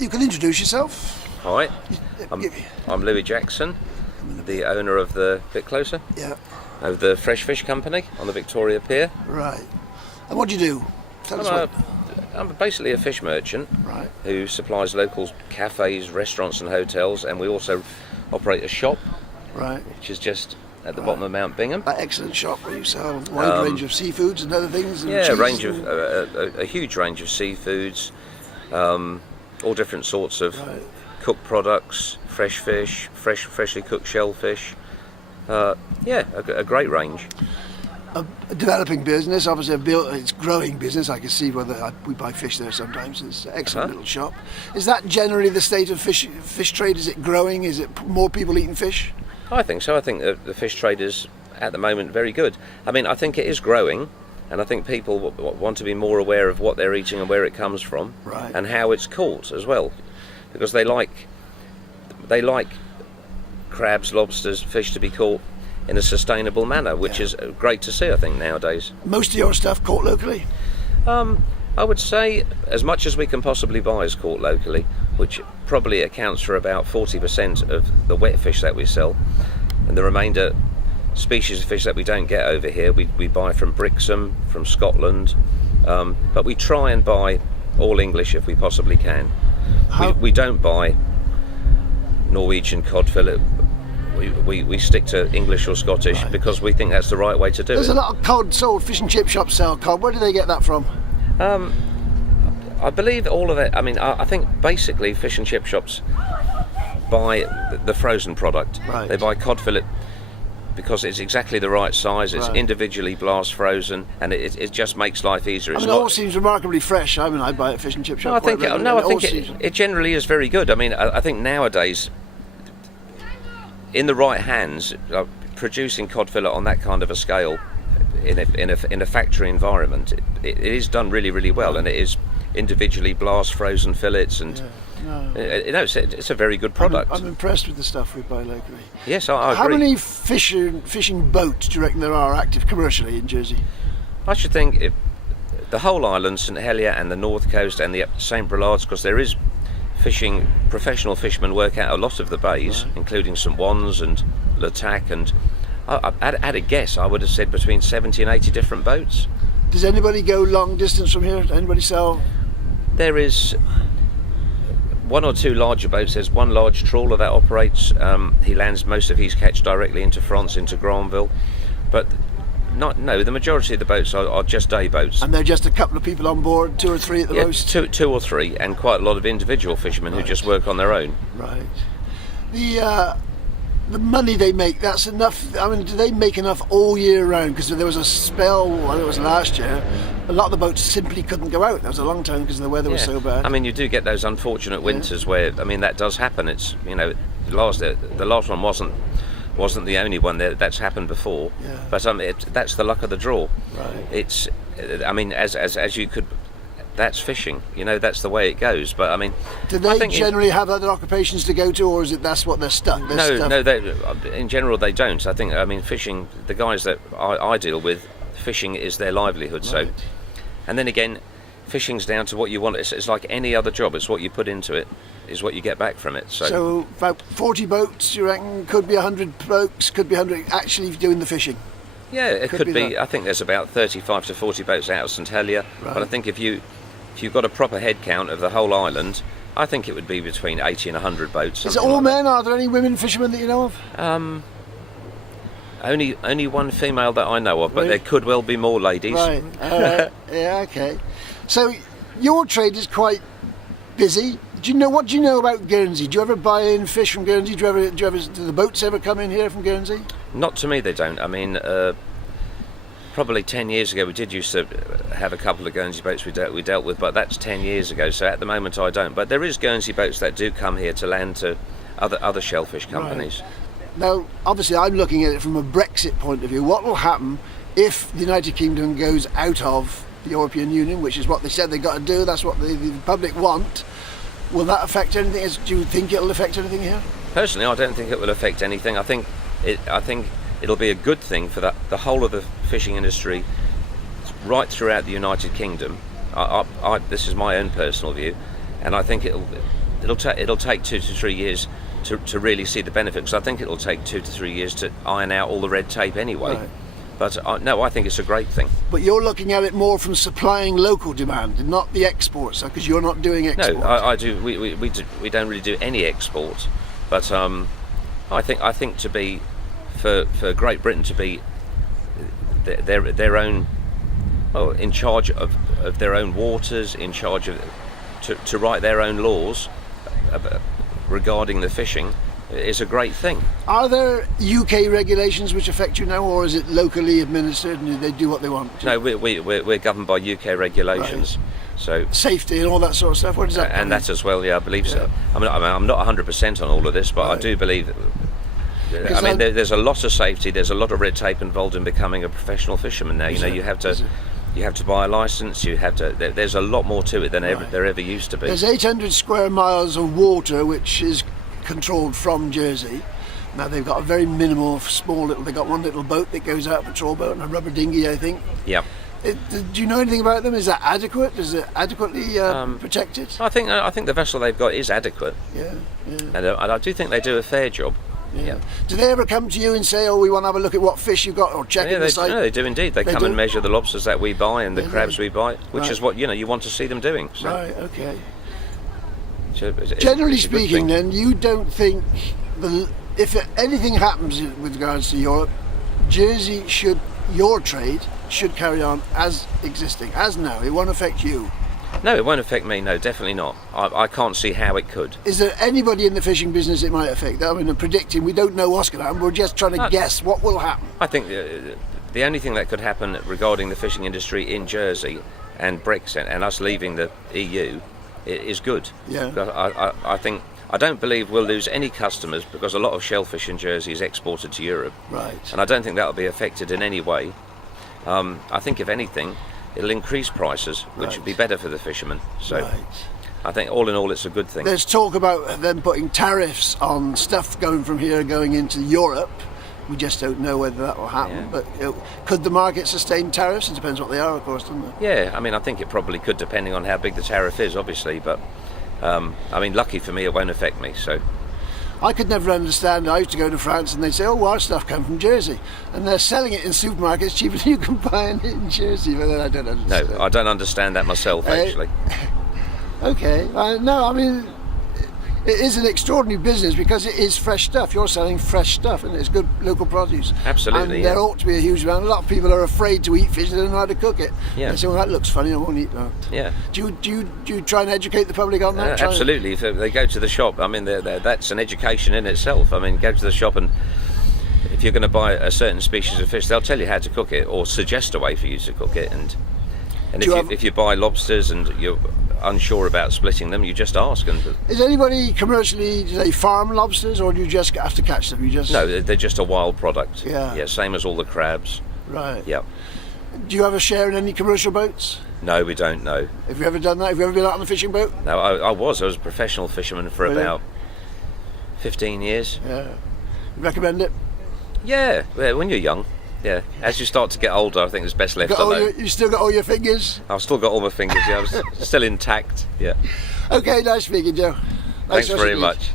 You can introduce yourself. Hi, I'm Louis Jackson, the owner of the Bit Closer, of the Fresh Fish Company on the Victoria Pier. Right. And what do you do? Tell us I'm basically a fish merchant who supplies local cafes, restaurants and hotels, and we also operate a shop, which is just at the bottom of Mount Bingham. That excellent shop where you sell a wide range of seafoods and other things. And a huge range of seafoods, all different sorts of cooked products, fresh fish, freshly cooked shellfish. A great range. A developing business, obviously it's growing business. I can see whether we buy fish there sometimes. It's an excellent little shop. Is that generally the state of fish trade? Is it growing? Is it more people eating fish? I think so. I think the fish trade is at the moment very good. I mean, I think it is growing, and I think people want to be more aware of what they're eating and where it comes from, and how it's caught as well, because they like crabs, lobsters, fish to be caught in a sustainable manner, which is great to see, I think, nowadays. Most of your stuff caught locally? I would say as much as we can possibly buy is caught locally, which probably accounts for about 40% of the wet fish that we sell, and the remainder species of fish that we don't get over here we buy from BREXIT, from Scotland, but we try and buy all English if we possibly can. We don't buy Norwegian cod fillet. We stick to English or Scottish because we think that's the right way to do it. There's a lot of cod sold. Fish and chip shops sell cod. Where do they get that from? I believe all of it. I mean, I think basically fish and chip shops buy the frozen product. They buy cod fillet because it's exactly the right size. It's individually blast frozen, and it just makes life easier. It all seems remarkably fresh. I mean, I buy it at fish and chip shop. I think it generally is very good. I mean, I think nowadays, in the right hands, producing cod fillet on that kind of a scale in a factory environment, it is done really, really well, and it is individually blast frozen fillets, and it's a very good product. I'm impressed with the stuff we buy locally. Yes, I agree. How many fishing boats do you reckon there are active commercially in Jersey? I should think the whole island, St Helier and the north coast and the St Brelade's, because there is professional fishermen work out a lot of the bays, including St Wands and Latac, and at a guess I would have said between 70 and 80 different boats. Does anybody go long distance from here? Anybody sell? There is one or two larger boats. There's one large trawler that operates. He lands most of his catch directly into France, into Granville, but the majority of the boats are just day boats. And they're just a couple of people on board, 2 or 3 at the most? Two or three, and quite a lot of individual fishermen who just work on their own. Right. The money they make, that's enough. I mean, do they make enough all year round? Because there was a spell, I think it was last year, a lot of the boats simply couldn't go out. That was a long time because the weather was so bad. I mean, you do get those unfortunate winters where, I mean, that does happen. It's, the last one wasn't the only one that's happened before, but that's the luck of the draw. It's, I mean, as you could, that's fishing. That's the way it goes. But I mean, do they generally have other occupations to go to, or is it that's what they're stuck? In general they don't. I think, I mean, fishing. The guys that I deal with, fishing is their livelihood. So, and then again, fishing's down to what you want. It's like any other job. It's what you put into it is what you get back from it. So about 40 boats, you reckon? Could be 100 blokes, could be 100 actually doing the fishing. Yeah, it could be. I think there's about 35 to 40 boats out of St Helier. But I think if you've got a proper head count of the whole island, I think it would be between 80 and 100 boats. Is it all men? Are there any women fishermen that you know of? Only one female that I know of, but there could well be more ladies. Right. Yeah. Okay. So your trade is quite busy. What do you know about Guernsey? Do you ever buy in fish from Guernsey? Do the boats ever come in here from Guernsey? Not to me, they don't. I mean, probably 10 years ago we did used to have a couple of Guernsey boats we dealt with, but that's 10 years ago, so at the moment I don't. But there is Guernsey boats that do come here to land to other shellfish companies. Now, obviously I'm looking at it from a BREXIT point of view. What will happen if the United Kingdom goes out of the European Union, which is what they said they've got to do, that's what the public want? Will that affect anything? Do you think it'll affect anything here? Personally, I don't think it will affect anything. I think it'll be a good thing for the whole of the fishing industry right throughout the United Kingdom. This is my own personal view, and I think it'll take 2 to 3 years to really see the benefit, because I think it'll take 2 to 3 years to iron out all the red tape anyway. Right. But no, I think it's a great thing. But you're looking at it more from supplying local demand and not the exports, because you're not doing export. No, I do. We don't really do any export, but I think to be for Great Britain to be their own, in charge of their own waters, in charge of to write their own laws regarding the fishing, is a great thing. Are there UK regulations which affect you now, or is it locally administered and they do what they want? No, we're governed by UK regulations. Right. So safety and all that sort of stuff. What does that? And that as well, yeah, I believe so. I'm not 100% on all of this, but Right. I do believe. There's a lot of safety. There's a lot of red tape involved in becoming a professional fisherman now. You have to buy a license. There's a lot more to it than there ever used to be. There's 800 square miles of water which is controlled from Jersey. Now they've got a very minimal, they've got one little boat that goes out, a patrol boat, and a rubber dinghy, I think. Yeah. Do you know anything about them? Is that adequate? Is it adequately protected? I think the vessel they've got is adequate. Yeah. And I do think they do a fair job. Yeah. Do they ever come to you and say, "Oh, we want to have a look at what fish you've got," or check in the site? No, they do indeed. They come and measure the lobsters that we buy and the crabs we buy, which Right. is what you want to see them doing. So. Right. Okay. It's Generally a good speaking, thing. then, you don't think if anything happens with regards to Europe, your trade should carry on as existing, as now. It won't affect you. No, it won't affect me. No, definitely not. I can't see how it could. Is there anybody in the fishing business it might affect? I mean, I'm predicting. We don't know what's going to happen. We're just trying to guess what will happen. I think the only thing that could happen regarding the fishing industry in Jersey and Brexit and us leaving the EU is good. Yeah. I don't believe we'll lose any customers, because a lot of shellfish in Jersey is exported to Europe. Right. And I don't think that'll be affected in any way. I think if anything, it'll increase prices, which would be better for the fishermen. So I think all in all, it's a good thing. There's talk about them putting tariffs on stuff going from here going into Europe. We just don't know whether that will happen. Yeah. But could the market sustain tariffs? It depends what they are, of course, doesn't it? Yeah, I think it probably could, depending on how big the tariff is, obviously. But lucky for me, it won't affect me. So I could never understand. I used to go to France and they'd say, "Oh, our stuff comes from Jersey," and they're selling it in supermarkets cheaper than you can buy it in Jersey. But then I don't understand. no, I don't understand that myself, actually. Okay. It is an extraordinary business because it is fresh stuff. You're selling fresh stuff, and it's good local produce. Absolutely. And there ought to be a huge amount. A lot of people are afraid to eat fish; they don't know how to cook it. Yeah. They say, "Well, that looks funny. I won't eat that." Yeah. Do you try and educate the public on that? Absolutely. If they go to the shop, that's an education in itself. Go to the shop, and if you're going to buy a certain species of fish, they'll tell you how to cook it or suggest a way for you to cook it. And if you buy lobsters and you're unsure about splitting them, you just ask. And is anybody commercially, do they farm lobsters, or do you just have to catch them? No, they're just a wild product. Yeah. Same as all the crabs. Right. Yeah. Do you have a share in any commercial boats? No, we don't know. Have you ever done that? Have you ever been out on a fishing boat? No, I was a professional fisherman for Really? about 15 years. Yeah. Recommend it? Yeah, when you're young. Yeah, as you start to get older, I think it's best left alone. You still got all your fingers? I've still got all my fingers, yeah, I'm still intact, yeah. Okay, nice speaking, Joe. Thanks very much.